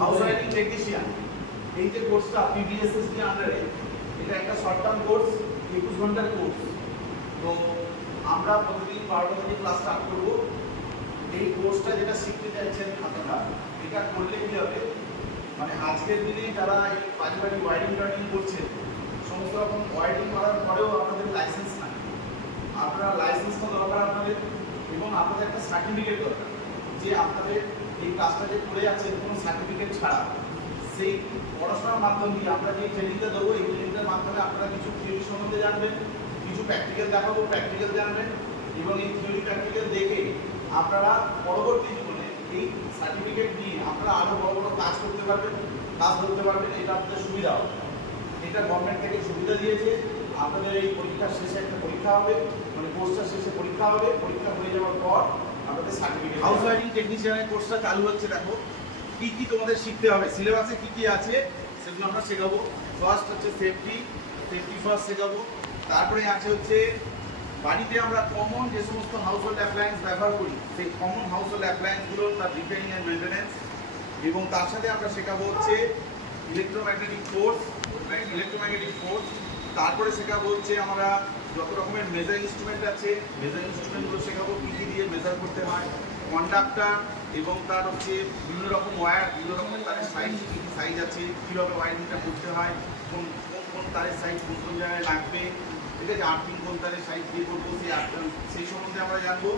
House wiring technician এই যে কোর্সটা পিবিএসএসডি আন্ডারে, এটা একটা শর্ট টার্ম কোর্স, 21 ঘন্টার কোর্স। তো আমরা প্রতিদিন 12টা থেকে ক্লাস স্টার্ট করব। এই কোর্সটা যেটা শিখতে চাইছেন আপনারা, এটা করলে কি হবে, মানে আজকের দিনে যারা এই বাড়ি বাড়ি ওয়ারিং টারিং করছেন, সমস্ত রকম ওয়ারিং করার পরেও আপনাদের লাইসেন্স নাই। আপনারা লাইসেন্স তো দরকার আপনাদের, এবং আপনাদের একটা সার্টিফিকেট দরকার যে আপনাদের এই কাজটা যে করে যাচ্ছেন কোনো সার্টিফিকেট ছাড়া। সেই পড়াশোনার মাধ্যম দিয়ে আমরা যে ট্রেনিংটা দেবো, এই ট্রেনিংটার মাধ্যমে আপনারা কিছু থিওরি সম্বন্ধে জানবেন, কিছু প্র্যাকটিক্যাল দেখাবো, প্র্যাকটিক্যাল জানবেন, এবং এই থিওরি প্র্যাকটিক্যাল দেখে আপনারা পরবর্তী জীবনে এই সার্টিফিকেট নিয়ে আপনারা আরও বড় বড় কাজ করতে পারবেন, কাজ ধরতে পারবেন। এটা আপনাদের সুবিধা হবে, এটা গভর্নমেন্ট থেকে সুবিধা দিয়েছে। আপনাদের এই পরীক্ষার শেষে একটা পরীক্ষা হবে, মানে কোর্সটার শেষে পরীক্ষা হবে, পরীক্ষা হয়ে যাওয়ার পর আপনাদের সার্টিফিকেট। হাউস ওয়ারিং টেকনিশিয়ানের কোর্সটা চালু হচ্ছে। দেখো কি কি তোমাদের শিখতে হবে, সিলেবাসে কি কি আছে সেগুলো আমরা শেখাবো। ফার্স্ট হচ্ছে সেফটি ফার্স্ট শেখাবো। তারপরে আছে হচ্ছে বাড়িতে আমরা কমন যে সমস্ত হাউস হোল্ড অ্যাপ্লায়েন্স ব্যবহার করি, সেই কমন হাউস হোল্ড অ্যাপ্লায়েন্সগুলো তার রিপেয়ারিং অ্যান্ড মেনটেন্যান্স, এবং তার সাথে আমরা শেখাবো হচ্ছে ইলেকট্রোম্যাগনেটিক ফোর্স। তারপরে শেখাবো হচ্ছে আমরা যত রকমের মেজার ইনস্ট্রুমেন্ট আছে, মেজার ইনস্ট্রুমেন্টগুলো শেখাবো, কী কী দিয়ে মেজার করতে হয়, কন্ডাক্টর, এবং তার হচ্ছে বিভিন্ন রকম ওয়্যার, বিভিন্ন রকমের তারের সাইজ, কী কী সাইজ আছে, কীভাবে ওয়ারিংটা করতে হয়, কোন কোন তারের সাইজ কোন কোন জায়গায় লাগবে, ঠিক আছে, আর্থিং কোন তারের সাইজ দিয়ে করবো, সেই সম্বন্ধে আমরা জানবো।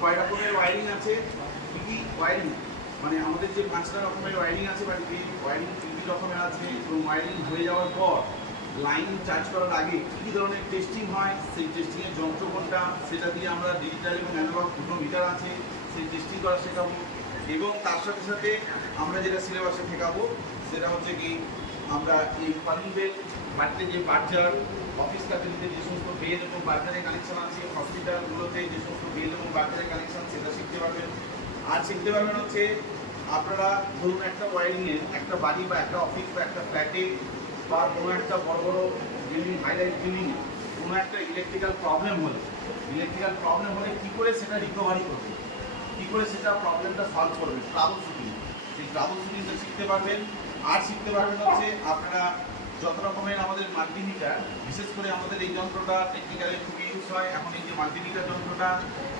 কয় রকমের ওয়ারিং আছে, কী কী ওয়ারিং, মানে আমাদের যে 5টা রকমের ওয়ারিং আছে বাড়িতে, ওয়ারিং 3 রকমের আছে, এবং ওয়ারিং হয়ে যাওয়ার পর লাইন চার্জ করার আগে কী ধরনের টেস্টিং হয়, সেই টেস্টিংয়ের যন্ত্র কোনটা, সেটা দিয়ে আমরা ডিজিটাল এবং অ্যানালগ দুটো মিটার আছে, সেই টেস্টিং করা শেখাবো। এবং তার সাথে সাথে আমরা যেটা সিলেবাসে শেখাবো সেটা হচ্ছে কি, আমরা এই কলিং বেল, বাড়িতে যে বার্জার, অফিস কাছারিতে যে সমস্ত বেল এবং বার্জারের কানেকশন আছে, হসপিটালগুলোতে যে সমস্ত বেল এবং বার্জারের কানেকশন, সেটা শিখতে পারবেন। আর শিখতে পারবেন হচ্ছে আপনারা ধরুন একটা ওয়ারিংয়ের, একটা বাড়ি বা একটা অফিস বা একটা ফ্ল্যাটে বা কোনো একটা বড় বড় বিল্ডিং, হাইরাইজ বিল্ডিং, কোনো একটা ইলেকট্রিক্যাল প্রবলেম হলে কী করে সেটা রিকভারি করবে, কী করে সেটা প্রবলেমটা সলভ করবে, ট্রাবল শুটিং, সেই ট্রাবল শুটিংটা শিখতে পারবেন। আর শিখতে পারবেন হচ্ছে আপনারা যত রকমের আমাদের মাল্টিমিটার, বিশেষ করে আমাদের এই যন্ত্রটা টেকনিক্যালি খুবই ইউজ হয় এখন, এই যে মাল্টিমিটার যন্ত্রটা,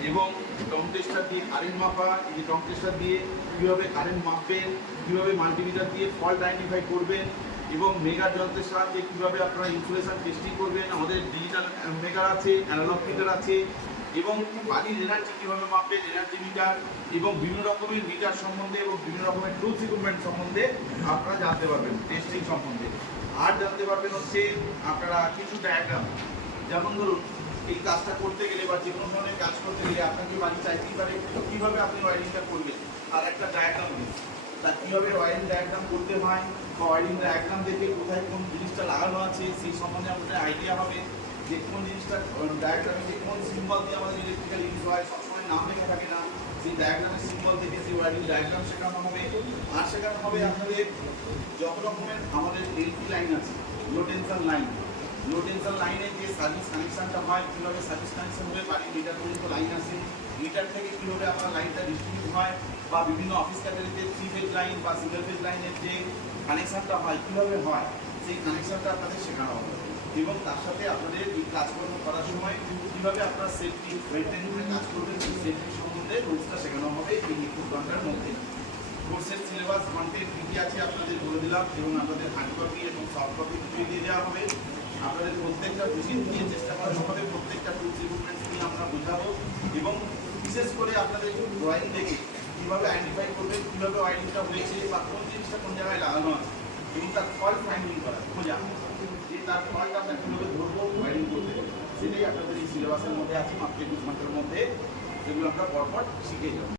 এবং টং টেস্টার দিয়ে কারেন্ট মাপা, এই যে টং টেস্টার দিয়ে কীভাবে কারেন্ট মাপবেন, কীভাবে মাল্টিমিটার দিয়ে ফল্ট আইডেন্টিফাই করবেন, এবং মেগার যন্ত্রের সাহায্যে কীভাবে আপনারা ইনসুলেশন টেস্টিং করবেন। আমাদের ডিজিটাল মেগার আছে, অ্যানালগ মিটার আছে, এবং বাড়ির এনার্জি কীভাবে মাপবেন, এনার্জি মিটার, এবং বিভিন্ন রকমের মিটার সম্বন্ধে এবং বিভিন্ন রকমের টুলস ইকুইপমেন্ট সম্বন্ধে আপনারা জানতে পারবেন, টেস্টিং সম্বন্ধে। আর জানতে পারবেন হচ্ছে আপনারা কিছু ডায়াগ্রাম, যেমন ধরুন এই কাজটা করতে গেলে বা যে কোনো ধরনের কাজ করতে গেলে আপনাকে বাড়ি চাইতেই পারে কীভাবে আপনি ওয়ারিংটা করবেন, আর একটা ডায়াগ্রাম দিন, তা কীভাবে ওয়ারিং ডায়াগ্রাম করতে হয়, বা ওয়ারিং ডায়াগ্রাম দেখে কোথায় কোন জিনিসটা লাগানো আছে সেই সম্বন্ধে আমাদের আইডিয়া হবে, যে কোন জিনিসটা ডায়াগ্রামে যে কোন সিম্বল দিয়ে আমাদের ইলেকট্রিক্যাল ইউজ হয়, সবসময় নাম লেখা থাকে না, সেই ডায়াগ্রামের সিম্বল থেকে সেই ওয়ারিং ডায়াগ্রাম শেখানো হবে। আর শেখানো হবে আপনাদের যত রকমের আমাদের এলপি লাইন আছে, লো টেনশন লাইনে যে সার্ভিস কানেকশানটা হয়, কীভাবে সার্ভিস কানেকশান হবে, বাড়ির মিটার পর্যন্ত লাইন আছে, মিটার থেকে কীভাবে আপনার লাইনটা ডিস্ট্রিবিউট হয়, বা বিভিন্ন অফিস কাছারিতে 3 ফেজ লাইন বা সিঙ্গেল ফেজ লাইনের যে কানেকশানটা হয় কীভাবে হয়, সেই কানেকশানটা আপনাদের শেখানো হবে। এবং তার সাথে আপনাদের এই কাজকর্ম করার সময় কীভাবে আপনারা সেফটি মেনটেন করে কাজ করবেন, সেই সেফটি সম্বন্ধে রুলসটা শেখানো হবে এই 21 ঘন্টার মধ্যে। কোর্সের সিলেবাস কন্টেন্ট কী কী আছে আপনাদের বলে দিলাম, এবং আপনাদের হার্ড কপি এবং সফট কপি দুটোই দিয়ে দেওয়া হবে। আপনাদের প্রত্যেকটা বুঝিয়ে দিয়ে চেষ্টা করা হবে, প্রত্যেকটা টুলস ইকুইপমেন্টস নিয়ে আমরা বোঝাবো, এবং বিশেষ করে আপনাদের ড্রয়িং দেখে কীভাবে আইডেন্টিফাই করবেন, কীভাবে ওয়ারিংটা হয়েছে, বা কোন জিনিসটা কোন জায়গায় লাগানো আছে, এবং তার ফল্ট ফাইন্ডিং করা, খোঁজা, যে তার ফল্ট আমরা কীভাবে ধরবো ওয়ারিং করতে, সেটাই আপনাদের এই সিলেবাসের মধ্যে আছে। মাত্র 21 ঘন্টার মধ্যে সেগুলো আমরা পরপর শিখে যাবো।